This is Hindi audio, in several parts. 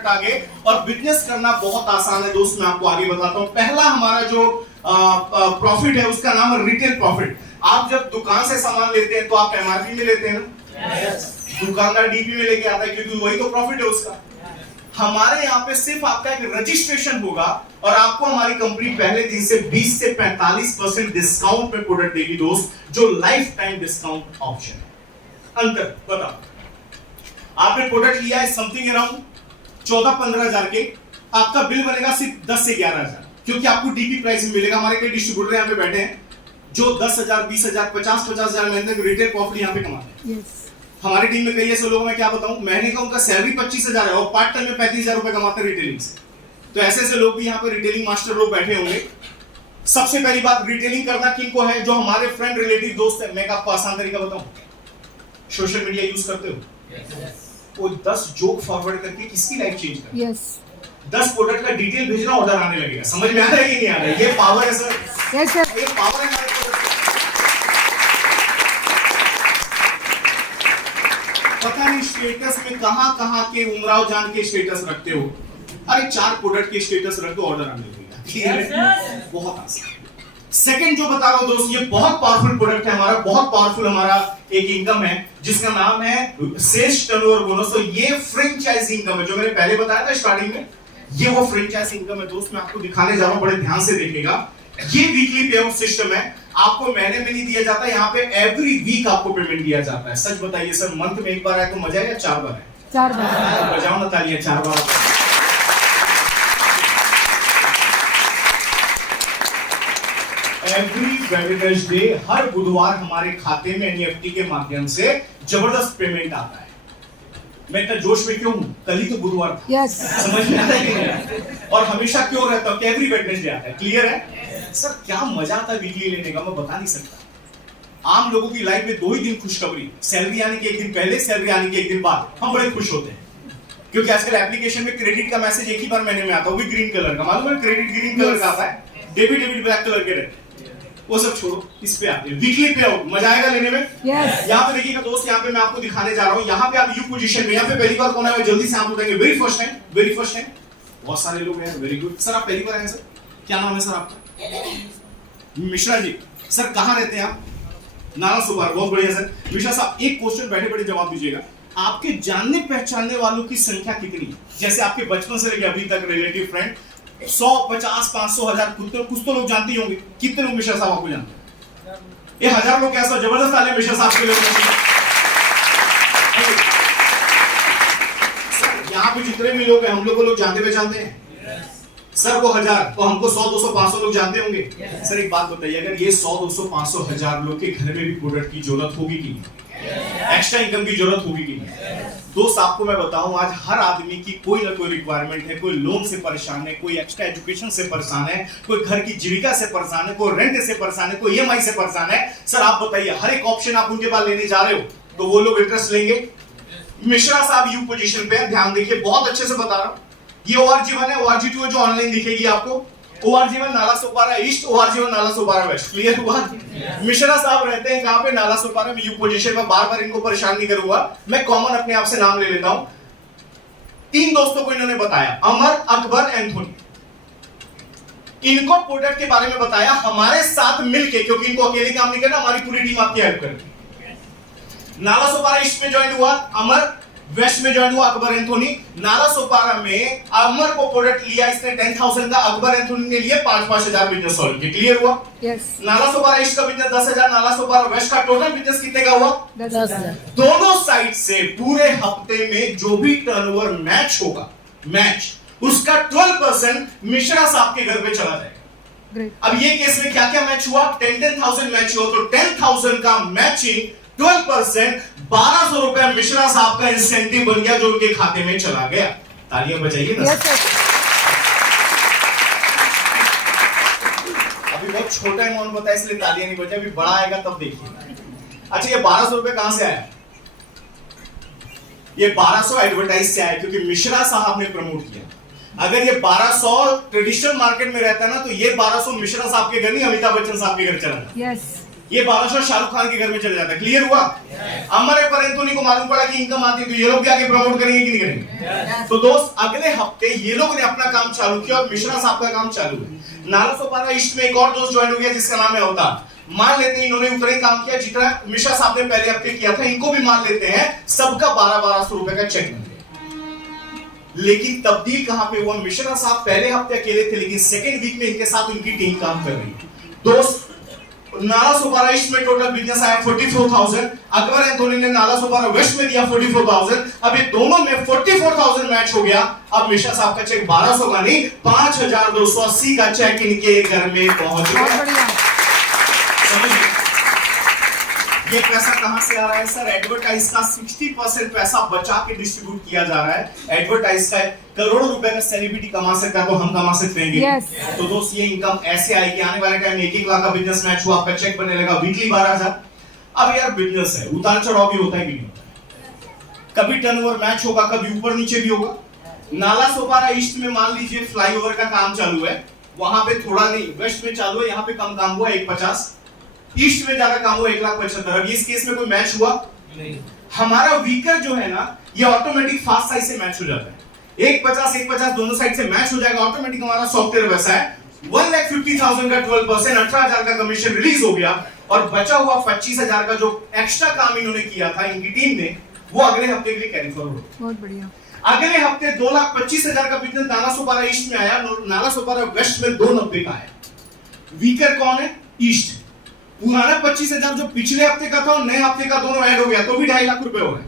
प्रोडक्ट आ गए और बिजनेस करना बहुत आसान है दोस्त। मैं आपको आगे बताता हूं। पहला हमारा जो प्रॉफिट है उसका नाम है रिटेल प्रॉफिट। आप जब दुकान से सामान लेते हैं तो आप एमआरपी में लेते हैं ना, दुकानदार डीपी में लेके आता है क्योंकि वही तो प्रॉफिट है उसका। हमारे यहाँ पे सिर्फ आपका एक रजिस्ट्रेशन होगा और आपको हमारी कंपनी पहले दिन से 20 से 45% डिस्काउंट पे प्रोडक्ट देगी दोस्त, जो लाइफ टाइम डिस्काउंट ऑप्शन है। अंतर बताओ, आपने प्रोडक्ट लिया है समथिंग अराउंड 14-15 हजार के, आपका बिल बनेगा सिर्फ 10 से 11 हजार, क्योंकि आपको डीपी प्राइस में मिलेगा। हमारे कई डिस्ट्रीब्यूटर यहाँ पे बैठे हैं जो 10,000, 20,000, 50,000 महीने तक रिटेल प्रॉफिट यहाँ पे कमाते हैं। हमारी टीम में कई ऐसे लोग, मैं क्या बताऊं, महीने का उनका सैलरी 25,000 है और पार्ट टाइम में 35,000 रुपए कमाते हैं रिटेलिंग से। तो ऐसे ऐसे लोग भी यहाँ पे रिटेलिंग मास्टर लोग बैठे होंगे। सबसे पहली बात, रिटेलिंग करना किनको है? जो हमारे फ्रेंड रिलेटिव दोस्त है। मैं आपको आसान तरीका बताऊं, सोशल मीडिया यूज करते हो, वो 10 जोक फॉरवर्ड करके किसकी लाइफ चेंज कर, 10 प्रोडक्ट का डिटेल भेजना, ऑर्डर आने लगेगा। समझ में आ रहा है कि नहीं आ रहा है? ये पावर है सर, यस सर, ये पावर है। पता नहीं स्टेटस में कहां के उमराव जान के स्टेटस रखते हो। अरे 4 प्रोडक्ट के स्टेटस रख दो, ऑर्डर आने लगेगा। क्लियर है? बहुत आसान। सेकंड जो बता रहा हूं दोस्त, ये बहुत पावरफुल प्रोडक्ट है हमारा, बहुत पावरफुल हमारा एक इनकम है जिसका नाम है सेल्स टर्नओवर बोनस। तो ये फ्रेंचाइज इनकम है जो मैंने पहले बताया था स्टार्टिंग में, ये वो फ्रेंचाइज इनकम है दोस्त। मैं आपको दिखाने जा रहा हूं, बड़े ध्यान से देखिएगा। ये वीकली पे आउट सिस्टम है, आपको महीने में नहीं दिया जाता, यहाँ पे एवरी वीक आपको पेमेंट दिया जाता है। सच बताइए सर, मंथ में एक बार आए तो मजा है या 4 बार है? 4 बार। बजाओ ना तालियां, 4 बार। एवरी वेडनेसडे, हर बुधवार हमारे खाते में एनईएफटी के माध्यम से जबरदस्त पेमेंट आता है। मैं इतना जोश में क्यों हूं? कल ही तो बुधवार था। यस। समझ में आता है कि नहीं? और हमेशा क्यों रहता हूं? एवरी वेडनेसडे आता है। क्लियर है सर? क्या मजा आता है वीकली लेने का, मैं बता नहीं सकता। आम लोगों की लाइफ में 2 ही दिन खुशखबरी, सैलरी आने के एक दिन पहले, सैलरी आने के एक दिन बाद। हम बड़े खुश होते हैं क्योंकि आजकल एप्लीकेशन में क्रेडिट का मैसेज एक ही बार महीने में आता है, वो भी ग्रीन कलर का। मालूम है? क्रेडिट ग्रीन कलर का आता है, डेबिट ब्लैक कलर के रहते हैं। वो सब छोड़ो, इस पे आते हैं वीकली पे आउट। मजा आएगा लेने में। यस। यहाँ पे देखिएगा दोस्त, यहाँ पे मैं आपको दिखाने जा रहा हूँ। यहाँ पे आप यू पोजीशन में, यहाँ पे पहली बार कौन है जल्दी से आप बताएंगे? Very first time, very first time. बहुत सारे लोग हैं, वेरी गुड। सर आप पहली बार आए सर, क्या नाम है सर आपका? मिश्रा जी। सर कहाँ रहते हैं आप? नाला सुपार। बहुत बढ़िया सर। मिश्रा साहब, एक क्वेश्चन बैठे बैठे जवाब दीजिएगा। आपके जानने पहचानने वालों की संख्या कितनी है? जैसे आपके बचपन से लेकर अभी तक रिलेटिव फ्रेंड 100, 50, 500, 1000, कुछ तो लोग जानते ही होंगे। कितने लोग मिश्रा साहब आपको जानते हैं? ये 1000 लोग कैसा? जबरदस्त तालियां मिश्रा साहब के लिए। यहाँ पे जितने भी लोग हैं, हम लोग को लोग जानते पहचानते हैं। सर वो 1000 तो हमको 100, 200, 500 लोग जानते होंगे। सर एक बात बताइए, अगर ये 100, 200, 500, 1000 लोग के घर में भी प्रोडक्ट की जरूरत होगी कि नहीं? एक्स्ट्रा इनकम की जरूरत होगी कि नहीं? दोस्त आपको मैं बताऊं, आज हर आदमी की कोई ना कोई रिक्वायरमेंट है। कोई लोन से परेशान है, कोई एक्स्ट्रा एजुकेशन से परेशान है, कोई घर की जीविका से परेशान है, कोई रेंट से परेशान है, कोई ईएमआई से परेशान है। सर आप बताइए, हर एक ऑप्शन आप उनके पास लेने जा रहे हो तो वो लोग इंटरेस्ट लेंगे? मिश्रा साहब यू पोजीशन पे, ध्यान देखिए, बहुत अच्छे से बता रहा हूं। ये ORG1 है, ORG2 है जो ऑनलाइन दिखेगी आपको। ORG1 Nala Sopara east, ORG1 Nala Sopara waste. Clear हुआ? मिश्रा साहब रहते हैं कहां पे? नाला सोपारा में, यू पोजीशन में। बार बार इनको परेशान नहीं करूंगा, मैं कॉमन अपने आप से नाम ले लेता हूं। 3 दोस्तों को इन्होंने बताया, अमर, अकबर, एंथोनी। इनको प्रोडक्ट के बारे में बताया हमारे साथ मिलके, क्योंकि इनको अकेले काम नहीं करना, हमारी पूरी टीम आपकी हेल्प करेगी। नाला सोपारा ईस्ट में ज्वाइन हुआ अमर, वेस्ट में ज्वाइन हुआ अकबर एंथोनी। नाला सोपारा में अमर को प्रोडक्ट लिया इसने 10,000 का, अकबर एंथोनी ने लिए 5,000 बिजनेस सॉल्व किया। क्लियर हुआ? यस। नाला सोपारा ईस्ट का बिजनेस 10,000, नाला सोपारा वेस्ट का टोटल बिजनेस कितने का हुआ? 10,000। दोनों साइड से पूरे हफ्ते में जो भी टर्नओवर मैच होगा, मैच उसका 12% मिश्रा साहब के घर पे चला जाएगा। ग्रेट। अब ये केस में क्या क्या मैच हुआ? 10,000 मैच हुआ, तो 10,000 का मैचिंग 12%, 1,200 रुपए मिश्रा साहब का इंसेंटिव बन गया जो उनके खाते में चला गया। तालियां बजाइए ना। Yes sir. अभी बहुत छोटा अमाउंट बताया इसलिए तालियां नहीं बजा, अभी बड़ा आएगा तब देखिए। अच्छा ये 1,200 रुपए कहां से आया? ये 1,200 एडवर्टाइज से आया क्योंकि मिश्रा साहब ने प्रमोट किया। अगर ये 1,200 ट्रेडिशनल मार्केट में रहता ना तो ये 1,200 मिश्रा साहब के घर नहीं, अमिताभ बच्चन साहब के घर चला। यस। ये 1200 शाहरुख खान के घर में चले जाता है। क्लियर हुआ? अमर पर एंथोनी को मालूम पड़ा कि इनकम आती है तो ये लोग भी आगे प्रमोट करेंगे कि नहीं करेंगे? तो दोस्त अगले हफ्ते ये लोग ने अपना काम चालू किया और मिश्रा साहब का काम चालू है। नाला सोपारा ईस्ट में एक और दोस्त ज्वाइन हो गया जिसका नाम है अवतार। मान लेते हैं इन्होंने उतना ही काम किया जितना मिश्रा साहब ने पहले हफ्ते किया था, इनको भी मान लेते हैं सबका 1200 रुपए का चेक बन गया। लेकिन तब्दील कहां पे हुआ? मिश्रा साहब पहले हफ्ते अकेले थे, लेकिन सेकेंड वीक में इनके साथ उनकी टीम काम कर रही है। दोस्त नाला सोपारा ईस्ट में टोटल बिजनेस आया 44,000। अकबर एंथोनी ने नाला सोपारा वेस्ट में दिया 44,000। अब ये दोनों में 44,000 मैच हो गया। अब मिश्रा साहब का चेक 1200 का नहीं 5,280 का चेक इनके घर में पहुंच गया। ये पैसा कहां से आ रहा है सर? एडवर्टाइज का 60% पैसा बचा के डिस्ट्रीब्यूट किया जा रहा है। एडवर्टाइज का करोड़ों रुपए का सेलिब्रिटी कमा सकता है तो हम कमा सकते हैं। तो दोस्त ये इनकम ऐसे आएगी। आने वाले टाइम में 1 लाख का बिजनेस मैच हुआ, आपका चेक बनने लगा वीकली 12,000। अब यार बिजनेस है, उतार चढ़ाव भी होता है कि नहीं होता है? कभी टर्नओवर मैच होगा, कभी ऊपर नीचे भी होगा। नाला सोपारा ईस्ट में मान लीजिए फ्लाईओवर का काम चालू है, वहां पे थोड़ा नहीं, वेस्ट में चालू है, यहाँ पे कम काम हुआ 150, ईस्ट में ज्यादा काम हुआ 1,75,000। अब इस केस में कोई मैच हुआ नहीं। हमारा वीकर जो है ना, ये ऑटोमेटिक फास्ट साइड से मैच हो जाता है। 150 दोनों साइड से मैच हो जाएगा ऑटोमेटिक। हमारा सॉफ्टवेयर वैसा है। 1,50,000 का 12%, 18,000 का कमीशन रिलीज हो गया और बचा हुआ 25,000 का जो एक्स्ट्रा काम इन्होंने किया था इनकी टीम ने, वो अगले हफ्ते के लिए कैरी फॉरवर्ड। बहुत बढ़िया। अगले हफ्ते 2,25,000 का बिजनेस नाला सोपारा ईस्ट में आया, नाला सोपारा वेस्ट में 2,90 का आया। वीकर कौन है? ईस्ट। पुराना 25,000 जो पिछले हफ्ते का था और नए हफ्ते का दोनों ऐड हो गया तो भी 2.5 लाख रुपए हो गए।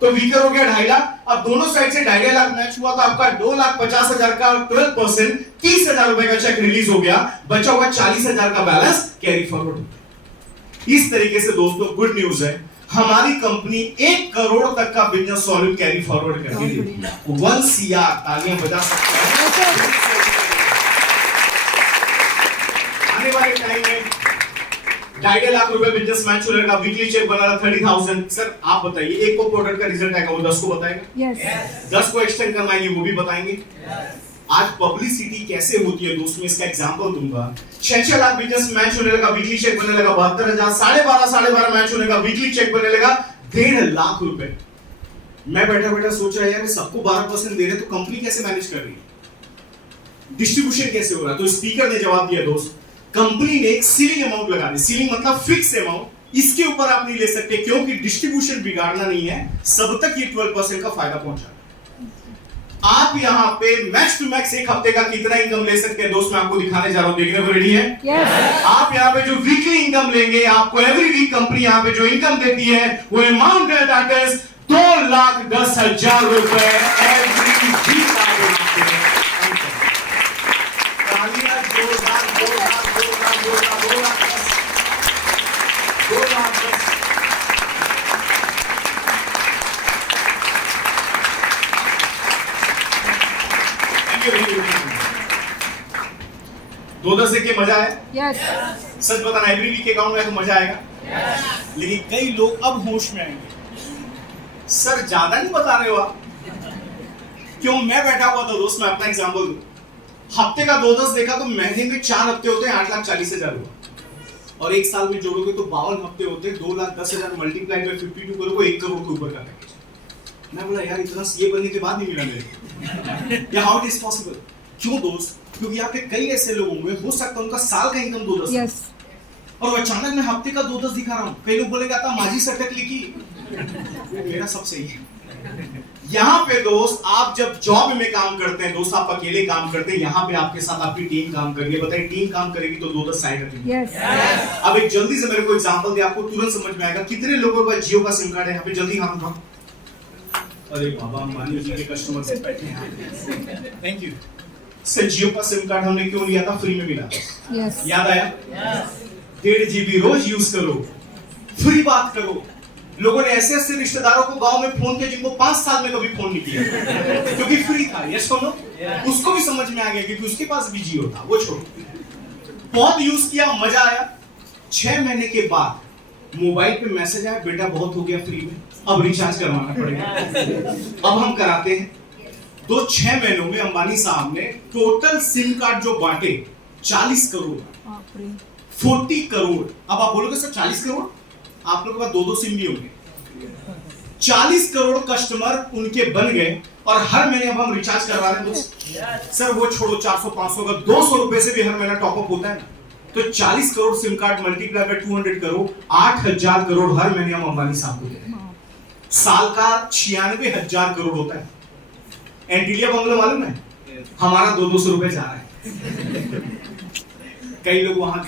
तो वीकर हो गया 2.5 लाख। अब दोनों साइड से 2.5 लाख मैच हुआ तो आपका 2,50,000 का 12% 30,000 रुपए का चेक रिलीज हो गया। बचा हुआ 40,000 का बैलेंस कैरी फॉरवर्ड। इस तरीके से दोस्तों गुड न्यूज है, हमारी कंपनी 1 करोड़ तक का बिजनेस वॉल्यूम कैरी फॉरवर्ड कर रही है। 1 CR तालियां बजा सकते हैं। आने वाले टाइम में 2.5 लाख रुपए बिजनेस मैच हो जाएगा। वीकली चेक बना रहा 30,000। सर आप बताइए, एक को प्रोडक्ट का रिजल्ट आएगा वो 10 को बताएगा। yes. 10 को एक्सटेंड करवाएंगे वो भी बताएंगे। yes. आज पब्लिसिटी कैसे होती है दोस्तों, इसका एग्जांपल दूंगा। 6 लाख बिजनेस मैच होने लगा, वीकली चेक बनने लगा 72,000। 12.5 मैच होने का वीकली चेक बनने लगा 1.5 लाख रुपए। मैं बैठा सोच रहा यार सबको 12% दे रहे तो कंपनी कैसे मैनेज कर रही है, डिस्ट्रीब्यूशन कैसे हो रहा है? तो स्पीकर ने जवाब दिया दोस्त, कंपनी ने एक सीलिंग अमाउंट लगा दी। सीलिंग मतलब फिक्स अमाउंट, इसके ऊपर आप नहीं ले सकते क्योंकि डिस्ट्रीब्यूशन बिगाड़ना नहीं है, सब तक ये 12% का फायदा पहुंचा। आप यहाँ पे मैक्स टू मैक्स एक हफ्ते का कितना इनकम ले सकते हैं दोस्त, मैं आपको दिखाने जा रहा हूँ। देखने को रेडी है? yes. आप यहाँ पे जो वीकली इनकम लेंगे, आपको एवरी वीक कंपनी यहाँ पे जो इनकम देती है वो अमाउंट है दैट इज 2,10,000 रुपए एवरी वीक। दो 10 के मजा है। yes. सच बताना एवरी वीक के अकाउंट में तो मजा आएगा। yes. लेकिन कई लोग अब होश में आएंगे, सर ज्यादा नहीं बता रहे हो आप? क्यों? मैं बैठा हुआ था दोस्त, मैं अपना एग्जांपल दूं। हफ्ते का 2-10 देखा तो महीने में 4 हफ्ते होते हैं 8,40,000 हुआ, और एक साल में जोड़ोगे तो 52 हफ्ते होते हैं 2,10,000 मल्टीप्लाई बाय 52 करोगे 1 करोड़ के ऊपर का पैकेज। मैं बोला यार इतना सीए बनने के बाद नहीं मिला मेरे को। How it is possible? क्यों दोस्त? क्योंकि आपके कई ऐसे लोग होंगे, हो सकता है उनका साल का इनकम 2-10 yes. और अचानक मैं हफ्ते का 2-10 दिखा रहा हूं। कई लोग बोलेगा था माझी सटक लिखी, मेरा सब सही है। यहाँ पे दोस्त आप जब जॉब में काम करते हैं दोस्त, आप अकेले काम करते हैं, यहाँ पे आपके साथ आपकी टीम काम करेगी। बताइए टीम काम करेगी तो 2-10 साइड रखेंगे। yes. अब एक जल्दी से मेरे को एग्जांपल दे, आपको तुरंत समझ में आएगा। कितने लोगों का जियो का सिम कार्ड है यहाँ पे? जल्दी हाथ उठाओ। अरे बाबा अंबानी जी के कस्टमर से बैठे हैं, थैंक यू। से जियो का सिम कार्ड हमने क्यों लिया था? फ्री में मिला। yes. याद आया? 1.5 GB रोज यूज करो, फ्री बात करो। लोगों ने ऐसे ऐसे रिश्तेदारों को गांव में फोन किया जिनको 5 साल में कभी फोन नहीं किया क्योंकि फ्री था। यस सुनो, उसको भी समझ में आ गया क्योंकि उसके पास भी जियो था। वो छोड़ो, बहुत यूज किया, मजा आया। 6 महीने के बाद मोबाइल पे मैसेज आया, बेटा बहुत हो गया फ्री में, अब रिचार्ज करवाना पड़ेगा। अब हम कराते हैं। 6 महीनों में अंबानी साहब ने टोटल सिम कार्ड जो बांटे 40 करोड़, 40 करोड़। अब आप बोलोगे सर 40 करोड़, आप लोगों के पास 2-2 सिम भी होंगे। 40 करोड़ कस्टमर उनके बन गए और हर महीने अब हम रिचार्ज करवा रहे हैं दोस्त। सर वो छोड़ो 400-500 का, 200 रुपए से भी हर महीना टॉपअप होता है ना। तो 40 crore SIM card multiply by 200 crore, 8000 crore हर महीने हम अंबानी साहब को दे रहे हैं। साल का 96,000 करोड़ होता है। एंटीलिया बंगलो मालूम है, हमारा 200 रुपए जा रहा है। कई लोग वहां